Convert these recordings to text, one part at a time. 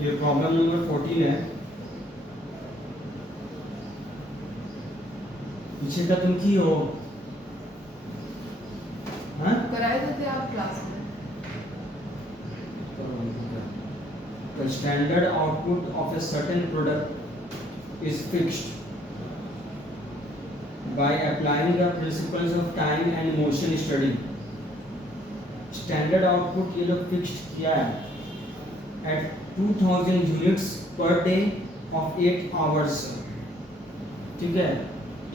ये problem number 14 है। पीछे का तुम की हो? हाँ, कराए थे आप क्लास में। The standard output of a certain product is fixed by applying the principles of time and motion study. Standard output ये लोग fixed किया है at 2000 units per day of 8 hours। ठीक है,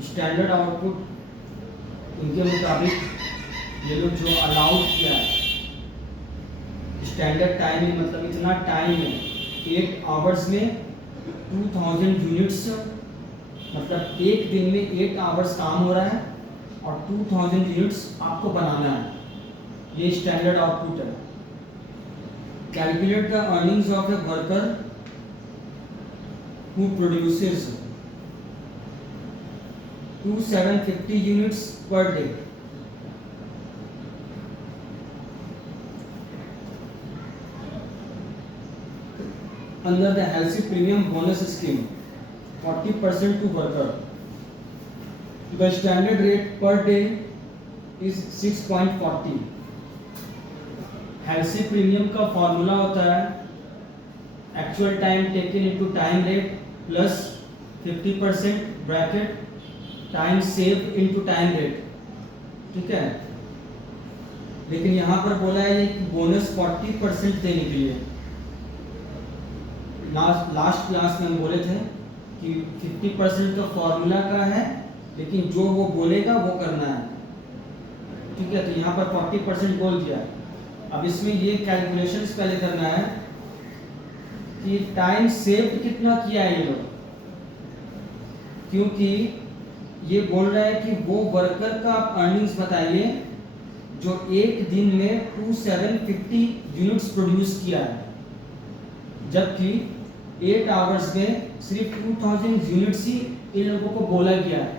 स्टैंडर्ड आउटपुट उनके मुताबिक ये लोग जो अलाउड किया है स्टैंडर्ड टाइम में, मतलब इतना टाइम है 8 आवर्स में 2000 यूनिट्स, मतलब एक दिन में 8 आवर्स काम हो रहा है और 2000 यूनिट्स आपको बनाना है। ये स्टैंडर्ड आउटपुट है। Calculate the earnings of a worker who produces 2750 units per day। Under the Halsey Premium Bonus Scheme, 40% to worker. The standard rate per day is 6.40। Halsey Premium का फॉर्मूला होता है actual time taken into time rate plus 50% bracket time save into time rate. ठीक है, लेकिन यहाँ पर बोला है ये बोनस 40% देने के लिए। लास्ट क्लास में हम बोले थे कि 50% तो फॉर्मूला का है, लेकिन जो वो बोलेगा वो करना है। ठीक है, तो यहाँ पर 40% बोल दिया। अब इसमें ये कैलकुलेशंस पहले करना है कि टाइम सेव कितना किया है ये लोग, क्योंकि ये बोल रहा है कि वो वर्कर का आप अर्निंग्स बताइए जो एक दिन में 2750 यूनिट्स प्रोड्यूस किया है, जबकि 8 आवर्स में सिर्फ 2000 यूनिट्स ही इन लोगों को बोला गया है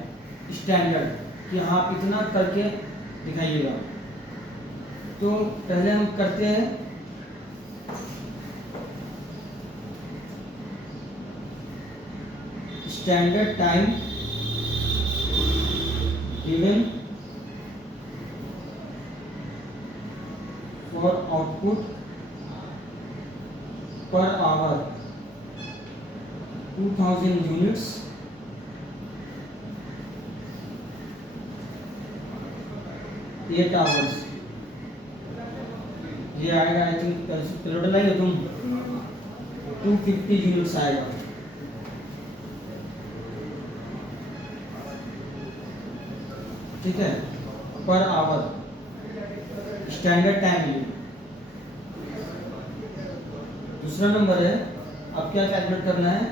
स्टैंडर्ड कि हाँ आप इतना करके दिखाइएगा। तो पहले हम करते हैं standard time given for output per hour 2000 units, 8 hours। ये आएगा आई थिंक कैलकुलेटर लाइए तुम 250 यूनिट्स आएगा। ठीक है, पर आवर स्टैंडर्ड टाइम लिए। दूसरा नंबर है, अब क्या कैलकुलेट करना है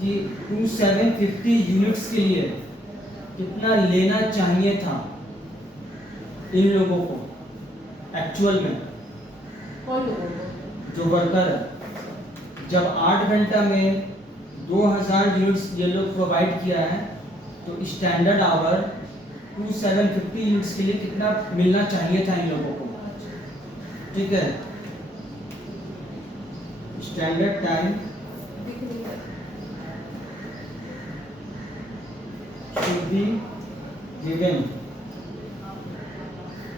कि 2750 यूनिट्स के लिए कितना लेना चाहिए था इन लोगों को एक्चुअल में। कौन लोगों को? जो वर्कर है, जब 8 घंटा में 2000 यूनिट्स ये लोग प्रोवाइड किया है तो स्टैंडर्ड आवर 2750 यूनिट्स के लिए कितना मिलना चाहिए था इन लोगों को। ठीक है, standard time should be given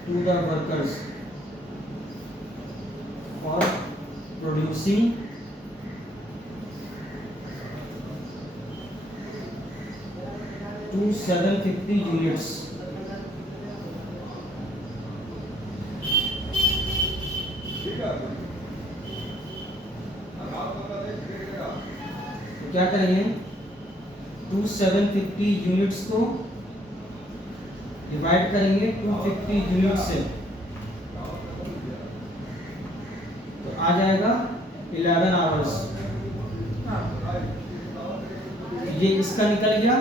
to the workers for producing 2750 units। तो क्या करेंगे, 2750 यूनिट्स को डिवाइड करेंगे 250 यूनिट से, तो आ जाएगा 11 आवर्स। ये इसका निकल गया,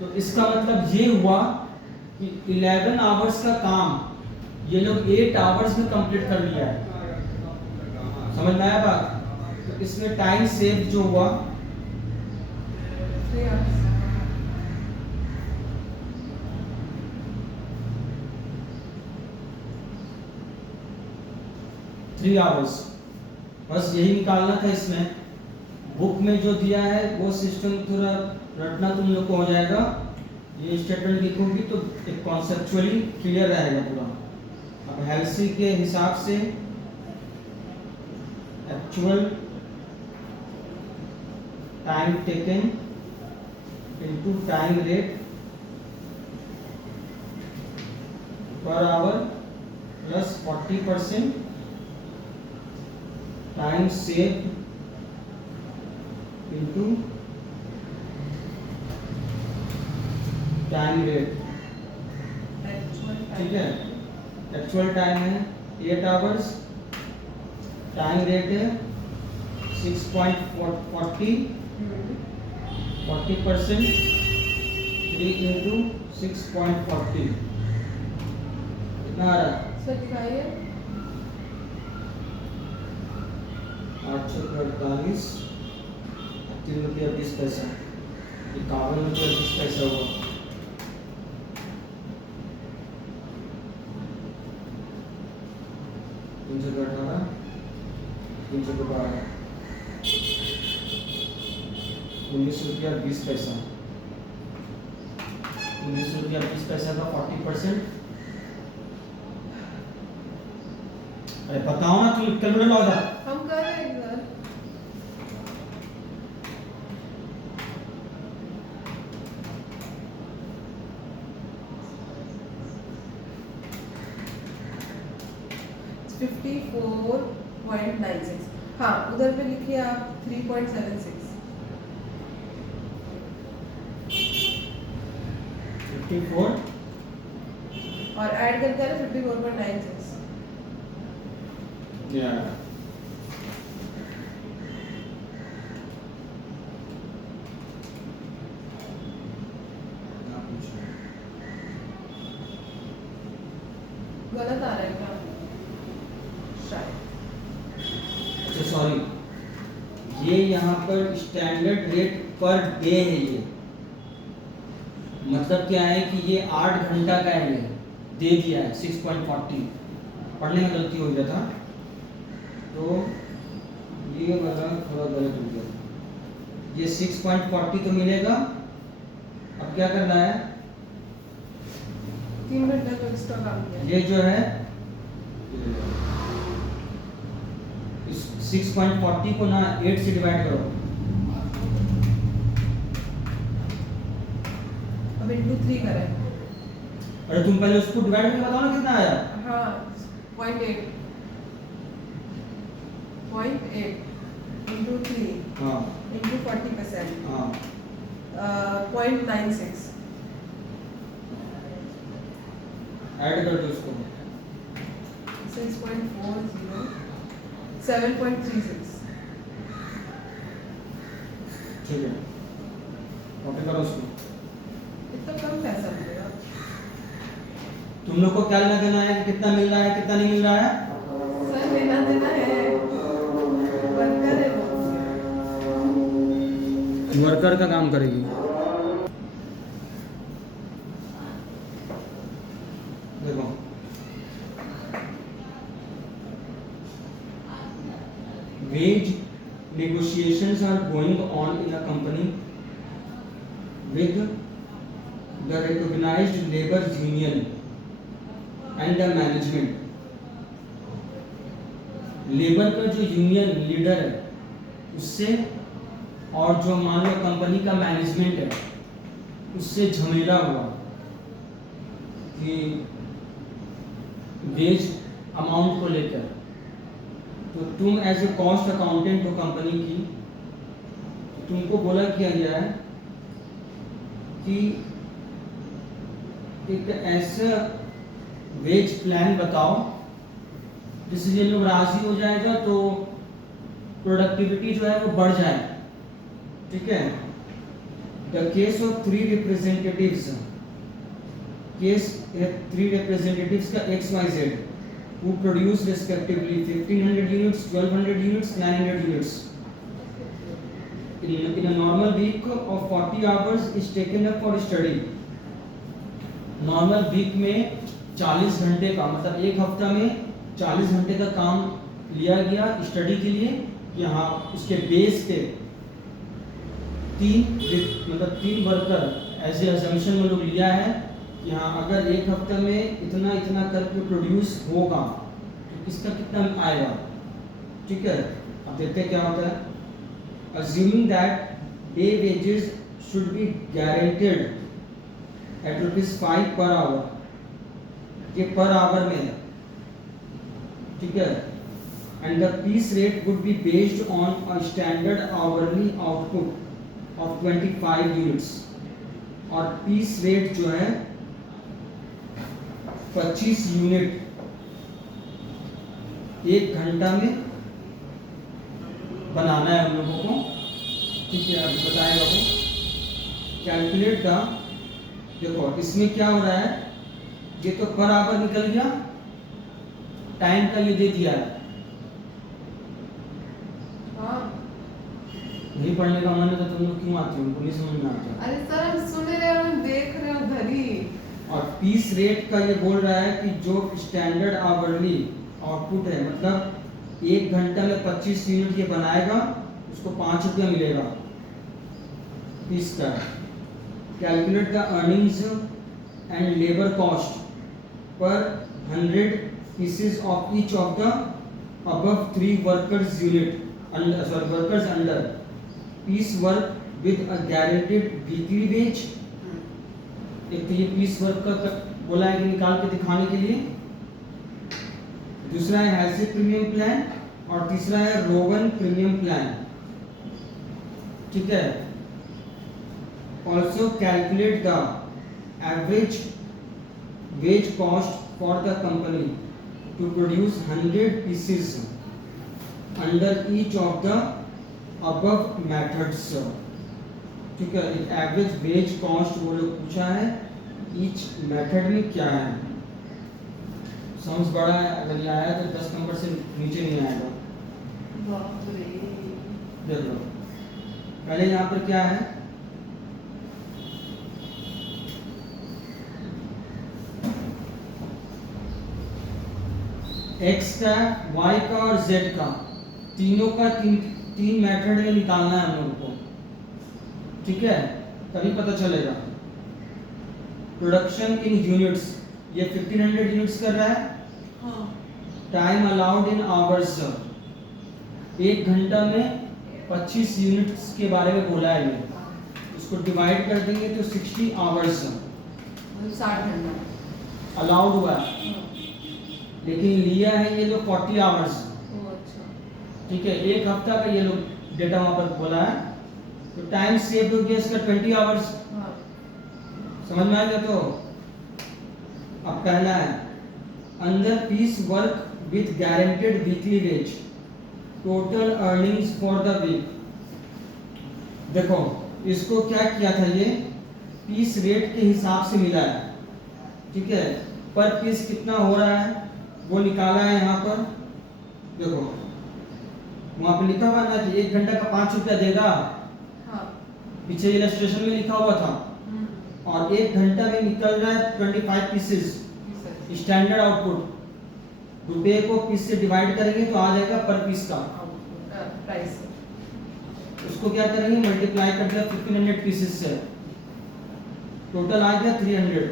तो इसका मतलब ये हुआ कि 11 आवर्स का काम ये लोग 8 आवर्स में कंप्लीट कर लिया है। समझ में आया बात? तो इसमें टाइम सेव जो हुआ 3 आवर्स। बस यही निकालना था इसमें। बुक में जो दिया है वो सिस्टम थोड़ा रटना तुम लोग को हो जाएगा। ये स्टेटमेंट लिखोगी तो एक कॉन्सेप्चुअली क्लियर रहेगा पूरा। अब हेल्सी के हिसाब से actual time taken into time rate per hour plus 40% time save into time rate. ठीक है, एक्चुअल टाइम है 8 आवर्स, टाइम रेट है 6.40, 40% 3 इंटू 6.40 कितना आ रहा है? सर दिखाइए। 848 ₹3.20, 51 रुपया 20 पैसा हुआ। तीन सौ 18, 312, 19 रुपया 20 पैसा, 19 रुपया 20 पैसा का 40%। अरे बताओ ना, तुम कैलकुलेटर लाओ इधर। हम कर रहे हैं सर। $54.96। हाँ, उधर पे लिखिए आप 3.76। 54 और ऐड करके आ रहा है 54.96। या गलत आ रहा है क्या? शायद। अच्छा सॉरी, ये यहाँ पर स्टैंडर्ड रेट पर डे है। ये मतलब क्या है कि ये 8 घंटा का है, ये दे दिया है 6.40। पढ़ने में गलती हो गया था तो ये वाला थोड़ा गलत हो गया। ये 6.40 तो मिलेगा। अब क्या करना है, 3 घंटे का एक्स्ट्रा काम किया। ये जो है इस 6.40 को ना 8 से डिवाइड करो। अब इंटू 3 करें। अरे तुम पहले उसको डिवाइड करके बताओ ना कितना आया। हाँ, 0.8 इंटू 3 हाँ इंटू 40%, हाँ 0.96। ऐड कर दो उसको। 6.40 7.36। ठीक है, कॉपी करो उसको। इतना कम पैसा मिलेगा। तुम लोग को क्या लेना देना है कि कितना मिल रहा है कितना नहीं मिल रहा है। सर लेना देना है, वर्कर है वो। वर्कर का काम करेगी। देखो wage negotiations are going on in a company with the recognized labor union and the management। Labour का जो यूनियन लीडर है उससे और जो मान लो कंपनी का मैनेजमेंट है उससे झमेला हुआ कि वेज अमाउंट को लेकर। तो तुम एज ए कॉस्ट अकाउंटेंट हो कंपनी की, तुमको बोला किया गया है कि एक ऐसा वेज प्लान बताओ जिससे ये लोग राजी हो जाएगा तो प्रोडक्टिविटी जो है वो बढ़ जाए। ठीक है, the case of 3 representatives, case 3 representatives का XYZ who produce respectively 1500 units, 1200 units, 900 units in a normal week of 40 hours is taken up for study। Normal week में 40 घंटे का मतलब एक हफ्ता में 40 घंटे का काम लिया गया स्टडी के लिए कि हाँ उसके बेस पे तीन वर्कर एज ए अजम्पशन में लोग लिया है कि हाँ अगर एक हफ्ते में इतना इतना करके प्रोड्यूस होगा तो इसका कितना आएगा। ठीक है, अब देखते हैं क्या होता है। Assuming that day wages should be guaranteed at ₹5 per our, ये पर आवर में है। ठीक है, and the piece rate would be based on a standard hourly output of 25 units, और पीस रेट जो है 25 यूनिट एक घंटा में बनाना है हम लोगों को। ठीक है, अभी बताएगा वो। कैलकुलेट द, देखो इसमें क्या हो रहा है, ये तो पर आवर निकल गया, टाइम का ये दे दिया है। हाँ नहीं पढ़ने का मन है तो तुम लोग क्यों आते हो, उनको नहीं समझ में आता। अरे सर हम सुन रहे हैं, हम देख रहे हैं उधर ही। और पीस रेट का ये बोल रहा है कि जो स्टैंडर्ड आवरली आउटपुट है, मतलब एक घंटा में 25 यूनिट ये बनाएगा, उसको 5 रुपया मिलेगा पीस का। Calculate the earnings and labour cost पर 100 pieces of each of the above 3 workers unit workers under piece work with a guaranteed weekly wage। एक तो ये पीस वर्क का बोला है कि निकाल के दिखाने के लिए, दूसरा है हैज़ प्रीमियम प्लान, और तीसरा है रोवन प्रीमियम प्लान। ठीक है, also calculate the average wage cost for the company to produce 100 pieces under each of the above methods। ठीक है, एवरेज वेज कॉस्ट वो लोग पूछा है, ईच मेथड में क्या है। समझ बड़ा है, अगर ये आया तो 10 नंबर से नीचे नहीं आएगा। बाप रे। देख लो पहले यहाँ पर क्या है, x का, y का और z का, तीनों का तीन मेथड में निकालना है हम लोगों को। ठीक है, तभी पता चलेगा। प्रोडक्शन इन यूनिट्स, ये 1500 यूनिट्स कर रहा है। हाँ टाइम अलाउड इन आवर्स, एक घंटा में 25 यूनिट्स के बारे में बोला है। ये उसको डिवाइड कर देंगे तो 60 आवर्स 60 घंटा अलाउड हुआ है, लेकिन लिया है ये लोग 40 आवर्स। अच्छा। ठीक है, एक हफ्ता का ये लोग डेटा वहां पर बोला है, तो टाइम सेव हो गया इसका 20 आवर्स। हाँ समझ में आ गया। तो अब पहला है under piece work with guaranteed weekly wage, total earnings for the week. देखो इसको क्या किया था, ये पीस रेट के हिसाब से मिला है। ठीक है, पर पीस कितना हो रहा है वो निकाला है यहाँ पर। देखो वहां पे लिखा हुआ ना कि एक घंटा का 5 रुपया देगा, हाँ पीछे इलस्ट्रेशन में लिखा हुआ था। और एक घंटा में निकल रहा है 25 पीसेस स्टैंडर्ड आउटपुट। रुपये को पीस से डिवाइड करेंगे तो आ जाएगा पर पीस का प्राइस। उसको क्या करेंगे, मल्टीप्लाई कर दिया 1500 पीसेस से, टोटल आ गया 300।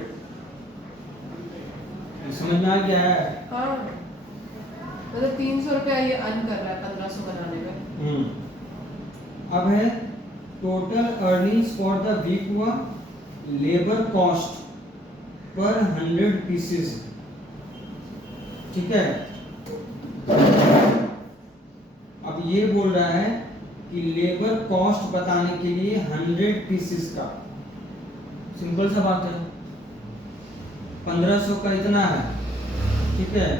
समझ में आ गया है। हाँ मतलब 300 रुपया ये अर्न कर रहा है 1500 बनाने में। अब है total earnings for the week हुआ, लेबर कॉस्ट पर 100 पीसेस। ठीक है, अब ये बोल रहा है कि लेबर कॉस्ट बताने के लिए 100 पीसेस का, सिंपल सा बात है, 1500 का इतना है। ठीक है,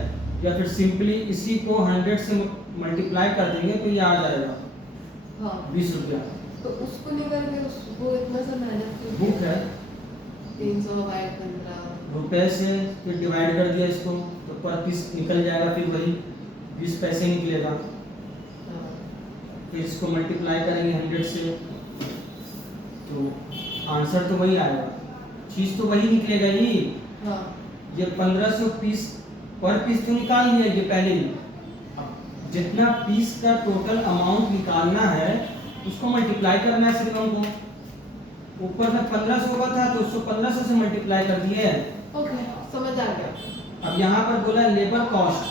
या फिर सिंपली इसी को 100 से मल्टीप्लाई कर देंगे तो ये आ जाएगा हाँ 20 रुपया। तो उसको निकल के उसको इतना सा मेहनत क्यों? बुक है 300 बाय 15 रुपए से, फिर डिवाइड कर दिया इसको तो पर पीस निकल जाएगा, फिर वही 20 पैसे निकलेगा। हाँ फिर इसको मल्टीप्लाई करेंगे 100 से तो आंसर तो वही आएगा, चीज तो वही निकलेगा ही। हाँ ये 1500 पीस पर पीस तो निकाल लिया ये पहले ही। अब जितना पीस का टोटल अमाउंट निकालना है उसको मल्टीप्लाई करना है सिर्फ हमको। ऊपर में 1500 का था तो उसको 1500 से मल्टीप्लाई कर दिए। ओके, समझ आ गया। अब यहाँ पर बोला लेबर कॉस्ट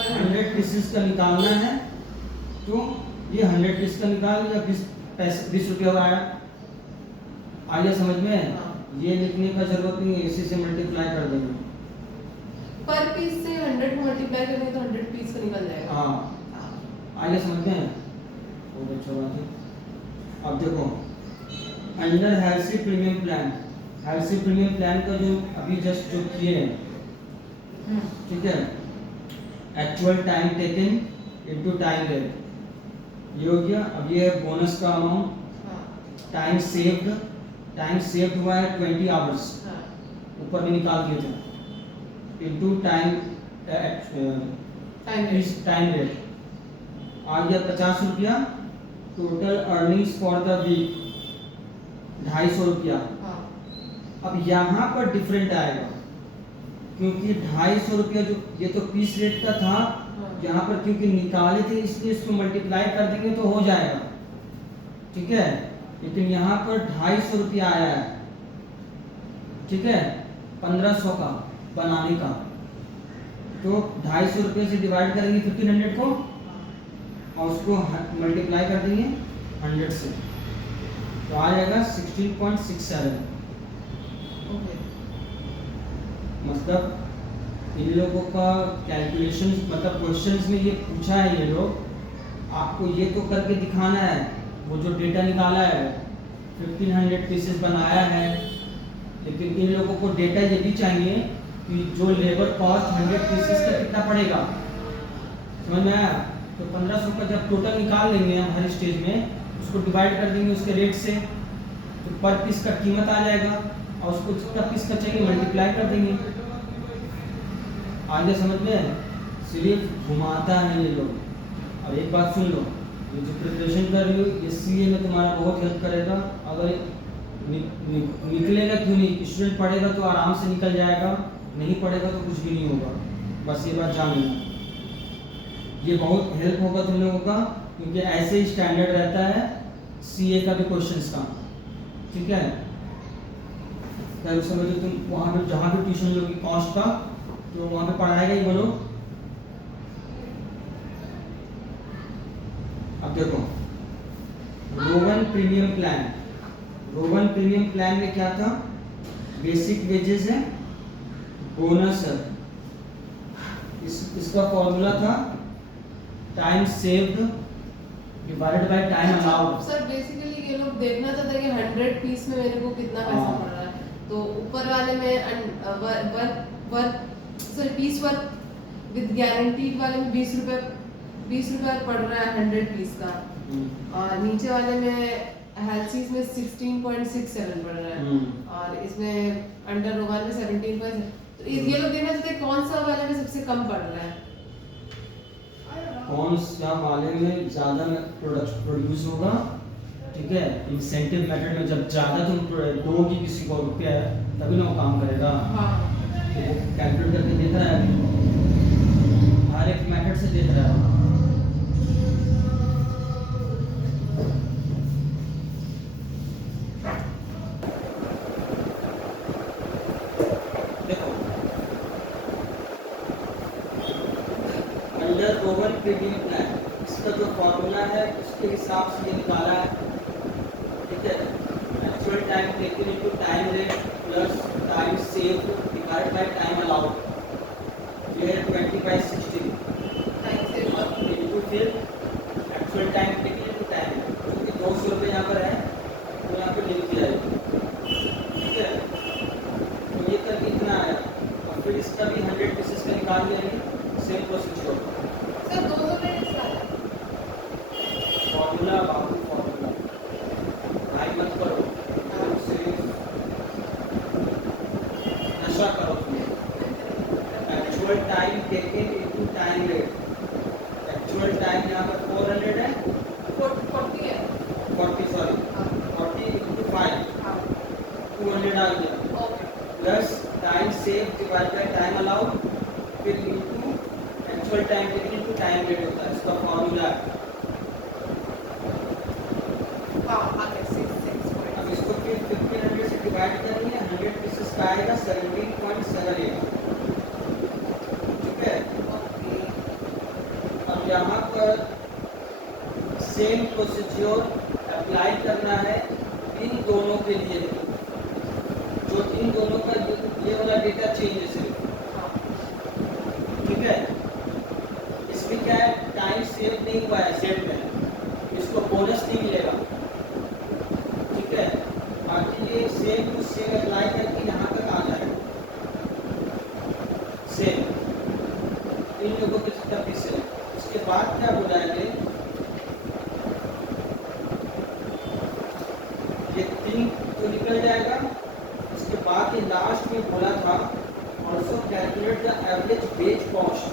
100 पीसेस का निकालना है, तो ये 100 पीस का निकाल या 20 रुपया आया। आइए समझ में, ये लिखने का जरूरत नहीं है, इसी से मल्टीप्लाई कर देंगे। पर पीस से 100 को मल्टीप्लाई करेंगे तो 100 पीस का निकल जाएगा। हाँ, आइए समझते हैं। बहुत अच्छा बात है। अब देखो, under Halsey premium plan, Halsey premium plan का जो अभी जस्ट जो किए हैं, ठीक है, actual time taken into time rate, ये हो गया। अब ये है बोनस का अमाउंट, टाइम सेव्ड हुआ है 20 आवर्स, ऊपर में निकाल दिए थे, इनटू टाइम रेट आ गया 50 रुपया। Total earnings for the week 250 रुपया। अब यहाँ पर डिफरेंट आएगा क्योंकि 250 रुपया जो ये तो पीस रेट का था, यहाँ पर क्योंकि निकाले थे इसलिए इसको मल्टीप्लाई कर देंगे तो हो जाएगा, ठीक है। लेकिन यहाँ पर 250 रुपया आया है, ठीक है, 1500 का बनाने का, तो 250 रुपये से डिवाइड करेंगे 1500 को और उसको मल्टीप्लाई कर देंगे 100 से, तो आ जाएगा 16.67। मतलब इन लोगों का कैलकुलेशन, मतलब क्वेश्चंस में ये पूछा है ये लोग, आपको ये तो करके दिखाना है, वो जो डेटा निकाला है 1500 पीसेस बनाया है, लेकिन इन लोगों को डेटा ये भी चाहिए कि जो लेबर कॉस्ट 100 पीसेस का कितना पड़ेगा, समझ में आया। तो 1500 का जब टोटल निकाल लेंगे हम हर स्टेज में, उसको डिवाइड कर देंगे उसके रेट से, तो पर पीस का कीमत आ जाएगा और उसको जितना पीस का चाहिए मल्टीप्लाई कर देंगे। आगे समझ में, सिर्फ घुमाता है ये लोग। और एक बात सुन लो, ये जो प्रिपरेशन कर रही हो ये सीए में तुम्हारा बहुत हेल्प करेगा। अगर निकलेगा क्यों नहीं, स्टूडेंट पढ़ेगा तो आराम से निकल जाएगा, नहीं पढ़ेगा तो कुछ भी नहीं होगा, बस ये बात जान लेना। ये बहुत हेल्प होगा तुम लोगों का, क्योंकि ऐसे ही स्टैंडर्ड रहता है सीए का भी क्वेश्चंस का, ठीक है। समझो तुम वहाँ पे जहाँ भी ट्यूशन लोगी कॉस्ट का, तो वहाँ पे पढ़ाएगा ही बोलो। अब देखो, रोवन प्रीमियम प्लान में क्या था, बेसिक वेजेस है, बोनस है, इसका फॉर्मूला था time saved divided by time allowed. Sir basically ये लोग देखना चाहते हैं कि 100 पीस में मेरे को कितना पैसा पड़ रहा है, तो ऊपर वाले में पीस वर्क विद गारंटीड वाले में 20 रुपए पड़ रहा है 100 पीस का, और नीचे वाले में हेल्सीज में 16.67 पड़ रहा है, और इसमें अंडर रोवन में 17. तो ये लोग देखना चाहते हैं कौन सा वाले में सबसे कम पड़ रहा है, कौन सा वाले में ज़्यादा प्रोडक्ट प्रोड्यूस होगा, ठीक है। इंसेंटिव मेथड में जब ज़्यादा तुम दोगी किसी को रुपया तभी ना वो काम करेगा। हाँ, कैलकुलेट करके देख रहा है, अभी हर एक मेथड से देख रहा है। देखो, अंडर रोवन प्रीमियम प्लान, इसका जो फॉर्मूला है उसके हिसाब से ये निकाला है, ठीक है। Actual time taken into time rate plus time saved divided by time allowed, ये है 20/60 इनटू फिर actual time taken into time, क्योंकि 200 रुपये यहाँ पर है तो यहाँ पर लिख दिया जाएगा, ठीक है। तो ये तक इतना आया, और फिर इसका भी 100 पीसेस का निकाल लेंगे, सेम प्रोसीजर। सर 200 में फॉर्मूला बाबू फॉर्मूला भाई मत करो, नशा करो तुम। Actual time taken into time rate, actual time यहाँ पर 400 है, 40 है, 40 into 5 200 आ गया, plus time save divide by time allowed, फिर into actual time taken into time rate होता है, इसका सेम प्रोसीजर अप्लाई करना है इन दोनों के लिए, जो इन दोनों का ये वाला डेटा चेंज है सिर्फ, ठीक है। इसमें क्या है, टाइम सेव नहीं हुआ है सेट में, इसको बोनस नहीं मिलेगा, ठीक है। बाकी ये सेम टू सेम अप्लाई करके यहाँ तक आ जाएगा सेम इन लोगों के तरफ से। इसके बाद क्या हो जाएंगे, ये 3 तो निकल जाएगा। इसके बाद ये लास्ट में बोला था also calculate the average wage cost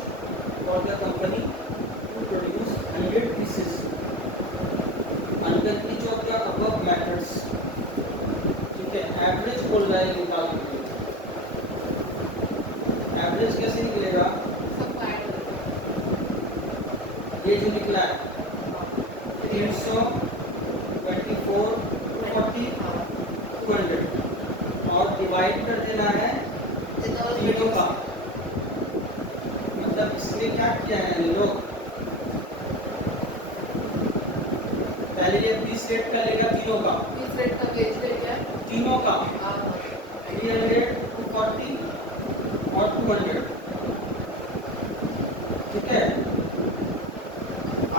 for the company to produce 100 pieces under each of the above methods, ठीक है। एवरेज बोल रहा है निकाल के, एवरेज कैसे निकलेगा, ये जो निकला है 300, 24, 40, 200 और डिवाइड कर देना है तीनों का। मतलब इसमें क्या किया है लोग, पहले ये 20 रेट का लेगा तीनों का, 20 रेट का वेज रेट है तीनों का 300, 240 और 200, ठीक है।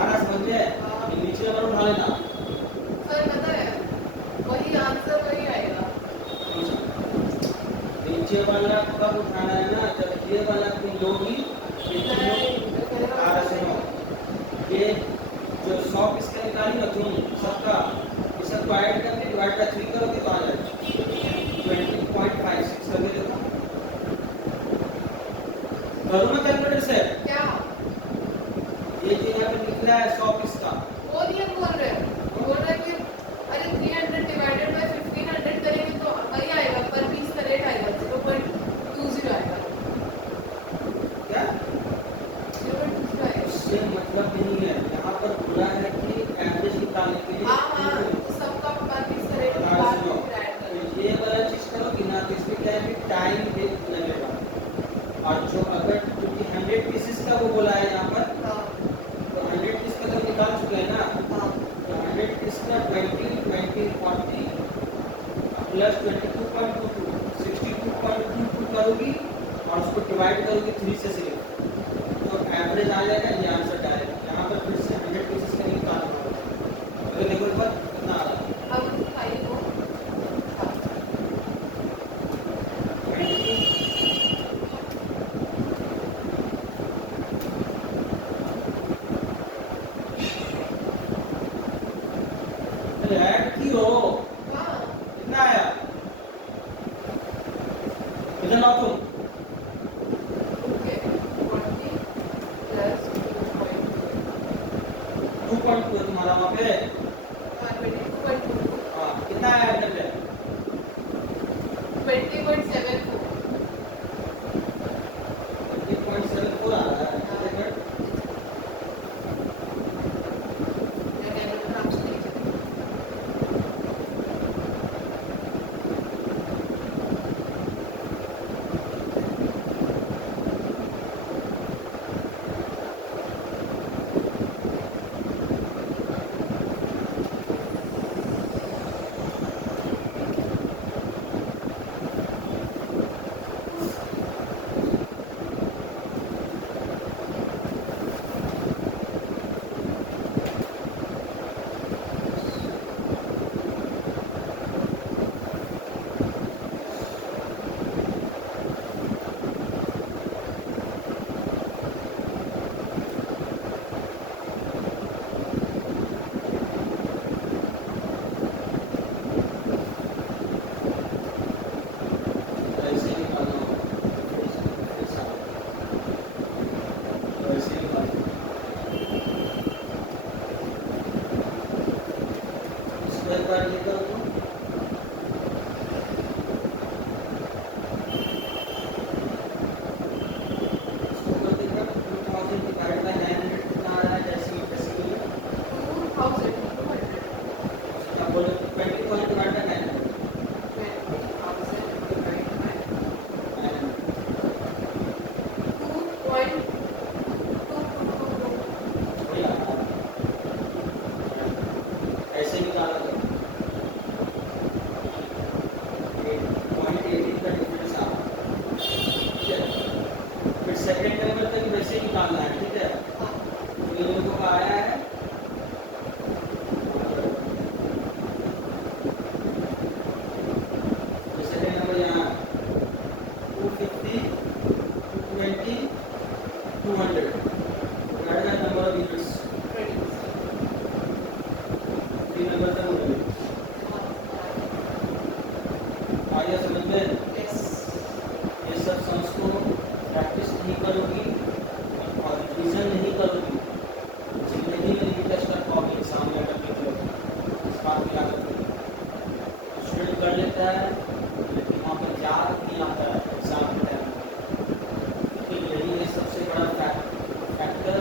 आना समझ गए, नीचे नंबर उठा लेना। सर पता है वही आंसर वही आएगा, नीचे वाला कब उठाना है ना, जब ये वाला तुम लोगी ये जो 100 इसका निकाली ना तुम सबका, ये सबको ऐड करके डिवाइड बाय 3 करोगे तो आ जाएगा 20.56 करके देखो, करो ना कैलकुलेटर से। क्या ये जो यहाँ पे निकला है 100 पीस का, वो नहीं हम बोल रहे हैं कि अरे 300 डिवाइडेड बाय 1500 करेंगे तो वही आएगा, पर पीस का रेट आएगा 0.20 आएगा, क्या 0.20 आएगा। उससे मतलब नहीं है, यहाँ पर बोला है कि एवरेज निकालने के लिए हाँ तो सबका पर पीस का रेट बाद में फिर ऐड करेंगे। ये वाला चीज करो कि ना, तो इसमें क्या है कि टाइम वेट लगेगा। और जो अगर क्योंकि 100 पीसेस का वो बोला है यहाँ पर, तो 100 पीस का तो निकाल चुके हैं ना, तो 100 पीस का 20, 20, 40 प्लस 22.22 62.22 करोगी और उसको डिवाइड करोगी 3 से सिर्फ, तो एवरेज आ जाएगा, ये आंसर डायरेक्ट। यहाँ पर फिर से 100 पीसेस का निकाल दो, तो देखो एक बार कितना आ रहा है, अब खाइए वो 20 ऐड की हो, हाँ कितना आया, इधर आओ तुम, ओके 40 प्लस 2.2 है तुम्हारा वहाँ पे, 22.22 हाँ कितना आया इधर पे, 20.74 20.74 आ रहा है, देखो मैं कैलकुलेटर आपसे नहीं चलती। ऐसे निकालना होगा, ऐसे निकालना, इसको एक बार ये करो तुम, इसको कर देगा 2000 डिवाइड बाय 900 कितना आ रहा है, डेसिमल में 2200 क्या बोले, 20,000 डिवाइड बाय 900 वही आ रहा है। 3 नंबर तक हो गए। आइए समझ में, ये सब सम्स को प्रैक्टिस नहीं करोगी और रिवीजन नहीं करोगी, जिंदगी में नहीं टच कर पाओगे एग्जाम में अगर निकलो। इस बात को याद रखो। स्टूडेंट कर लेता है लेकिन वहाँ पर याद नहीं आता है एग्जाम के टाइम में। तो यही है सबसे बड़ा फैक्टर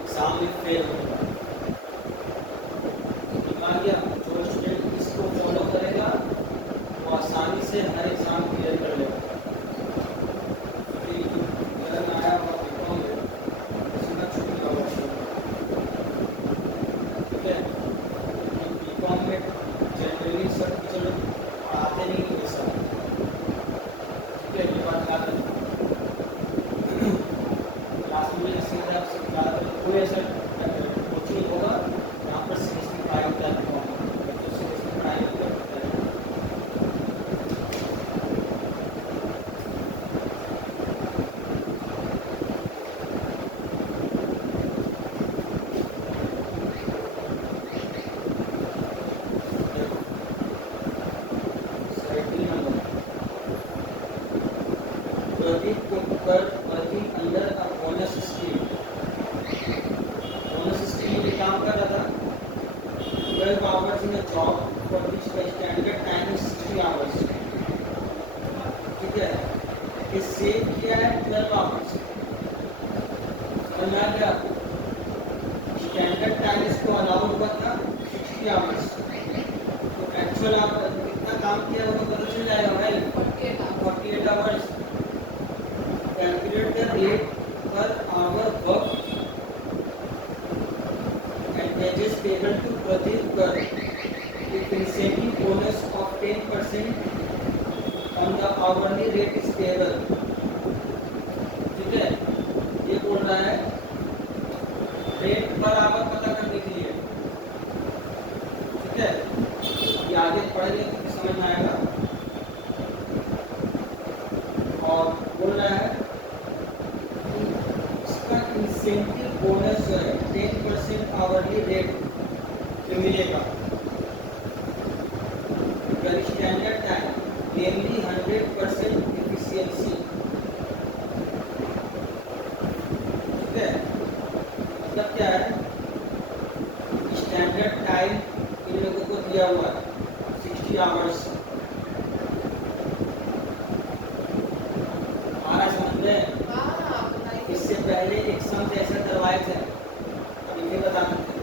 एग्जाम में फेल होने का। समझ गया? जो स्टूडेंट इसको फॉलो करेगा वो आसानी से हर एग्जाम क्लियर कर लेगा। आया हुआ बीकॉम में इसमें छुट्टी का ऑप्शन, ठीक है? बीकॉम में जनरली सब टीचर पढ़ाते नहीं है वैसा, ठीक है? ये बात याद रखना। क्लास में सीधा कोई ऐसा कोचिंग होगा यहाँ पर सीरियसली पढ़ाई होता है, बच्चों सीरियसली पढ़ाई होता है। स्टैंडर्ड टाइम इसको अलाउड हुआ था 60 आवर्स, तो एक्चुअल आप कितना काम किया वो पता चल जाएगा भाई, 48 hours. Calculate the rate per hour work and wages payable to Pradeep Garg with incentive bonus of 10% on the hourly rate is payable। ठीक है, ये बोल रहा है रेट पर आवर पता करने के लिए, ठीक है? ये आगे पढ़ेंगे तो समझ में आएगा। और बोल रहा है इसका इंसेंटिव बोनस जो है 10% आवरली रेट पे मिलेगा अगर स्टैंडर्ड टाइम मेनली 100% एफिशिएंसी, ठीक है? मतलब क्या है, स्टैंडर्ड टाइम इन लोगों को दिया हुआ है 60 आवर्स। हमारा समझ में, इससे पहले एक सम ऐसा करवाए थे, अब ये बताना थे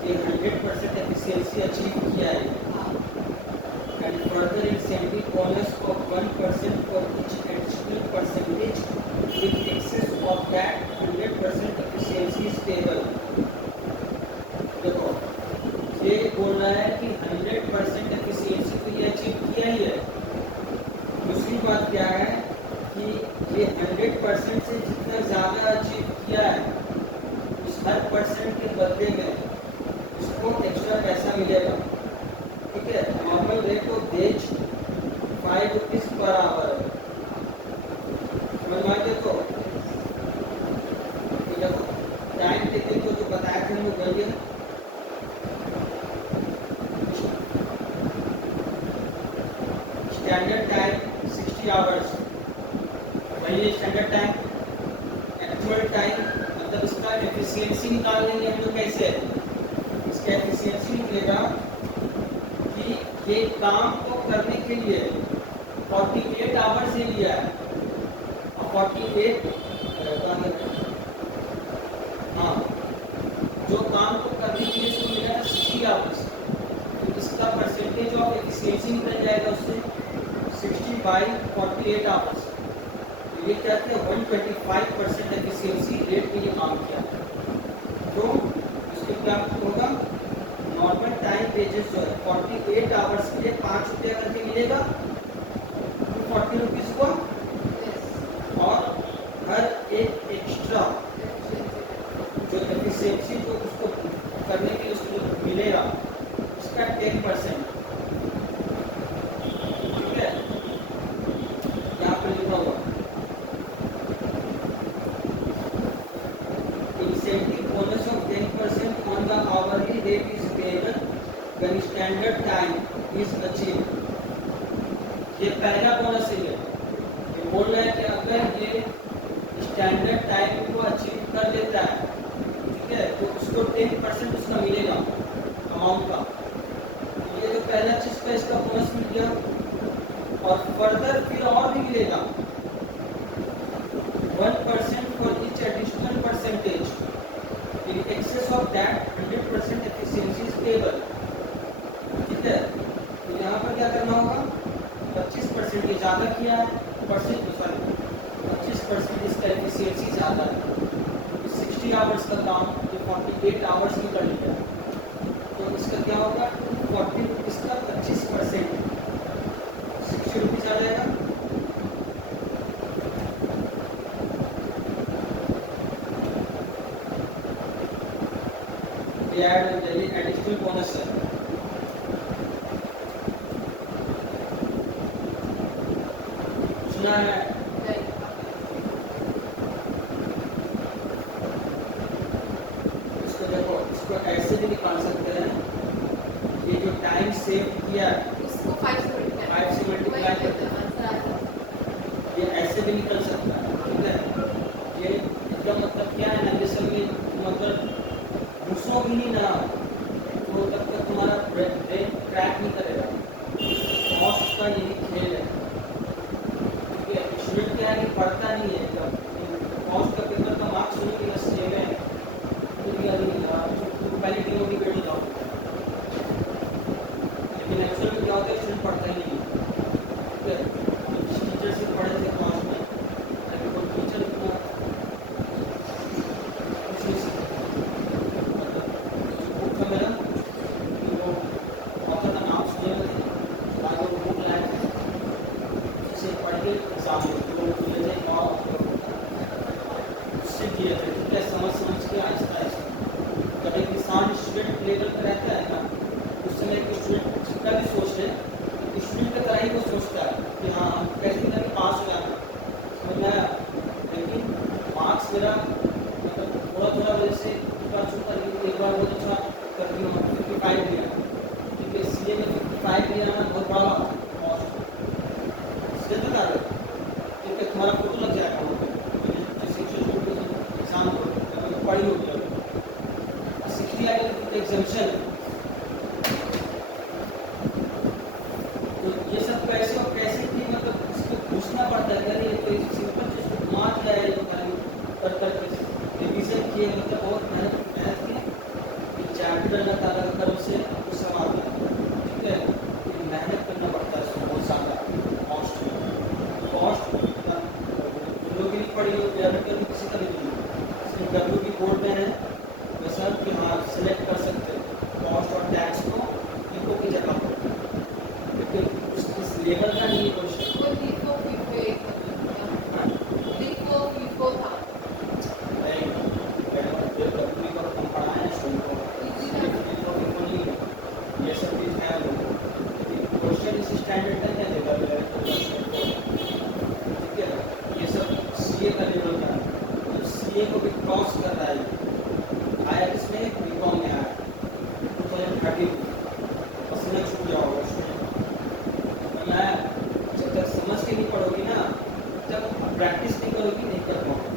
कि 100% एफिशिएंसी अचीव किया है and further incentive bonus of 1% for each additional percentage with excess of that 100% efficiency is table. देखो ये बोल रहा है कि 100% एफिशिएंसी तो ये अचीव किया ही है। दूसरी बात क्या है कि ये 100% से जितना ज़्यादा अचीव किया है उस हर परसेंट के बदले में उसको एक्स्ट्रा पैसा मिलेगा, ठीक है? Normal rate of ways 5 rupees per hour है। समझ में आएगा? तो देखो टाइम टेकिंग को जो बताया थे वो वही है। स्टैंडर्ड टाइम 60 आवर्स, वही है स्टैंडर्ड टाइम। एक्चुअल टाइम मतलब इसका एफिशिएंसी निकाल लेंगे हम लोग। कैसे? इसका एफिशिएंसी निकलेगा कि ये काम को करने के लिए 48 आवर्स ही लिया है और 48 हाँ जो काम को करने के लिए इसको मिला है 60 आवर्स, तो इसका परसेंटेज ऑफ एफिशिएंसी निकल जाएगा उससे 60/48 आवर्स। तो ये कहते हैं 125% एफिशिएंसी रेट में ये काम किया। तो इसको क्या होगा, नॉर्मल टाइम वेजेस जो है 48 आवर्स के लिए 5 रुपया करके मिलेगा, तो 40 रुपीज़ को, और हर एक एक्स्ट्रा जो एफिशिएंसी जो उसको करने के लिए उसको मिलेगा उसका 10%, ठीक है? यहाँ पर लिखा हुआ incentive bonus of 10% on the hourly rate is payable when standard time is achieved। ये पहला बोनस है। ये बोल रहा है कि अगर ये स्टैंडर्ड टाइम को अचीव कर लेता है, ठीक है, तो उसको 10% उसका मिलेगा अमाउंट का। ये तो पहला चीज का इसका बोनस मिल गया, और फर्दर फिर और भी मिलेगा 1% for each additional percentage in excess of that 100% efficiency is payable। ठीक है, तो यहाँ पर क्या करना होगा, 25% ये ज़्यादा किया है, 25% इसका एफिशिएंसी ज़्यादा है। 60 आवर्स का काम ये 48 आवर्स में कर लिया, तो इसका क्या होगा, 40 रुपीज़ का 25% 60 रुपीज़ आ जाएगा। ये एडिशनल बोनस है। सुना है? इसको देखो, इसको ऐसे भी निकाल सकते हैं, ये जो टाइम सेव किया इसको 5 से मल्टीप्लाई करते हैं, ये ऐसे भी निकल सकता है। ठीक है, ये इसका मतलब क्या है ना, जैसे में मतलब घुसो भी नहीं ना, तो तब तक तुम्हारा ब्रेन ट्रैक नहीं करेगा। कॉस्ट का यही खेल है। ठीक है, स्टूडेंट क्या है कि पढ़ता नहीं है, जब कॉस्ट का पेपर का मार्क्स होने के लिए सेव है तो दिया नहीं रहा, तो पहले डिमोटिवेट हो जाओ। लेकिन एक्चुअल में क्या होता है, स्टूडेंट पढ़ता ही नहीं है। ठीक है, टीचर से पढ़े थे क्लास में, लेकिन वो टीचर को कुछ नहीं सीखा। मेरा वो ऑथर का नाम सुने हुए थे, आगे वो बुक लाए थे, उसे पढ़ के एग्जाम दिए थे और उससे दिए थे। ठीक है, समझ के आहिस्ता आहिस्ता। जब एक इंसान स्टूडेंट लेवल पर रहता है ना, उस समय एक स्टूडेंट जितना भी सोच ले, स्टूडेंट की तरह ही वो सोचता है कि हाँ हम कैसे करके पास हो जाना, समझ में आया। लेकिन मार्क्स मेरा मतलब थोड़ा वजह से एक बार बहुत अच्छा कर दिया, 55 लिया। ठीक है, सीए में 55 लिया ना, बहुत बड़ा कॉस्ट इसलिए बता रहे। ठीक है, तुम्हारा फोटो लग जाएगा वहाँ पे, एग्जाम पढ़ी होगी। 60 आएगा तो एग्जाम्शन। तो ये सब कैसे और कैसे की मतलब इसको पूछना पड़ता है। अरे तो सिंपल चीज़ को घुमा दिया है, कर रिविजन किए, मतलब बहुत मेहनत की चैप्टर का अलग तरफ से आपको सब आता है। ठीक है, मेहनत करना पड़ता है इसको बहुत ज़्यादा। कॉस्ट लोग नहीं पढ़ी हो, डेवलपर किसी का नहीं, सिर्फ WP बोर्ड में है वैसा कि हाँ सिलेक्ट कर सकते हैं कॉस्ट और टैक्स को इनको की जगह पर, लेकिन इस लेवल का नहीं क्वेश्चन। स्टैंडर्ड है क्या लेवल है। ठीक है, ये सब सीए का लेवल का है, तो सीए को भी क्रॉस कर रहा है। आया किसमें, बीकॉम में आया 2013, उसमें छूट जाओगे उसमें। मैं जब तक समझ के नहीं पढ़ोगी ना, जब प्रैक्टिस नहीं करोगी नहीं कर पाओगे।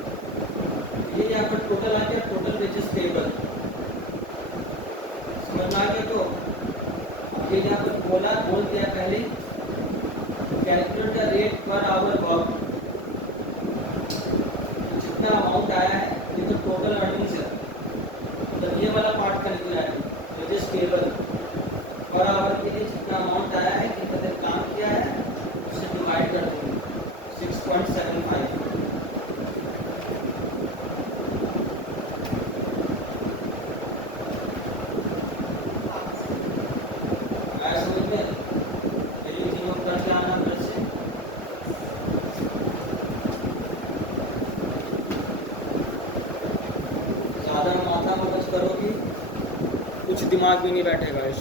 ये यहाँ पर टोटल आ गया, टोटल वेजेस टेबल समझ में आ गया। तो ये यहाँ पर बोल दिया पहले, calculate the rate per hour work. जितना अमाउंट आया है ये तो टोटल अर्निंग्स है, मतलब ये वाला पार्ट का निकला है वेजेस टेबल। पर आवर के लिए जितना अमाउंट आया है, कितने काम किया है, उसे डिवाइड कर देंगे 6.75। ज़्यादा माथा मगज करोगी कुछ दिमाग भी नहीं बैठेगा।